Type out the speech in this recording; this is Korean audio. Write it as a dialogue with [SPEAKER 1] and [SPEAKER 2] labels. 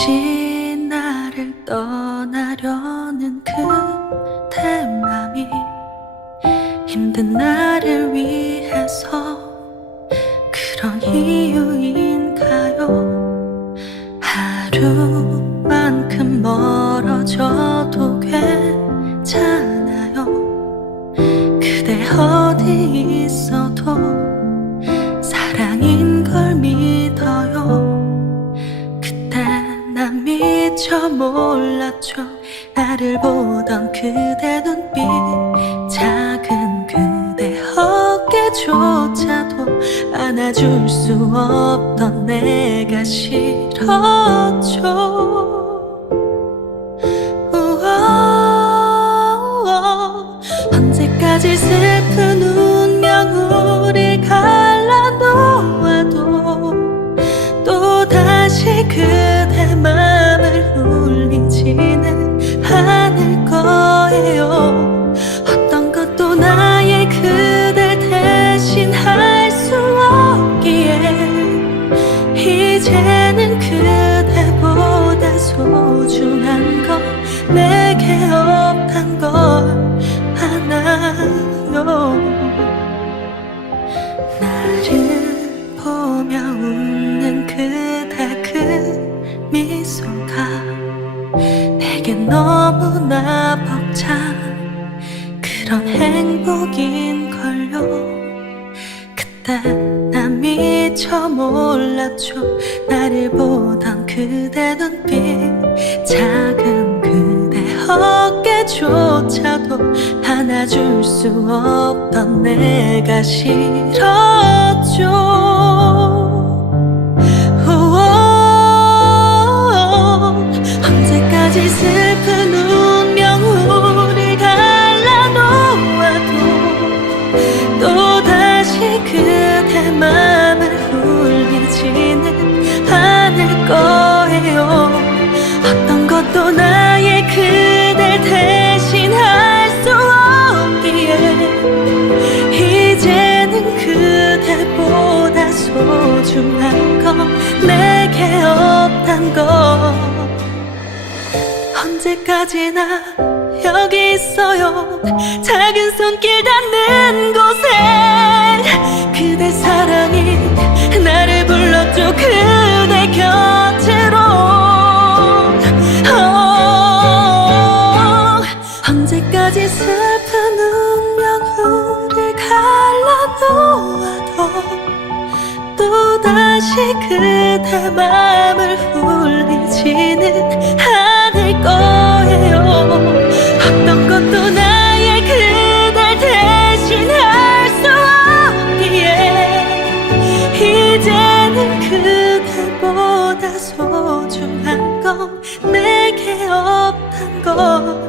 [SPEAKER 1] 혹시 나를 떠나려는 그대 맘이 힘든 나를 위해서 그런 이유인가요? 하루만큼 멀어져도 괜찮아요. 그대 어디 있어 몰랐죠. 나를 보던 그대 눈빛 작은 그대 어깨조차도 안아줄 수 없던 내가 싫었죠 소중한 건 내게 없단 걸 아나요? 나를 보며 웃는 그대 그 미소가 내겐 너무나 벅찬 그런 행복인걸요. 그때 난 미처 몰랐죠. 나를 보던 그대 눈빛 안아줄 수 없던 내가 싫었죠. 언제까지 슬픈 내게 없단 걸 언제까지나 여기 있어요. 작은 손길 닿는 곳에 그대 사랑이 나를 불렀죠 그 다시 그대 맘을 울리지는 않을 거예요. 어떤 것도 나의 그댈 대신할 수 없기에 이제는 그대보다 소중한 건 내게 없단 걸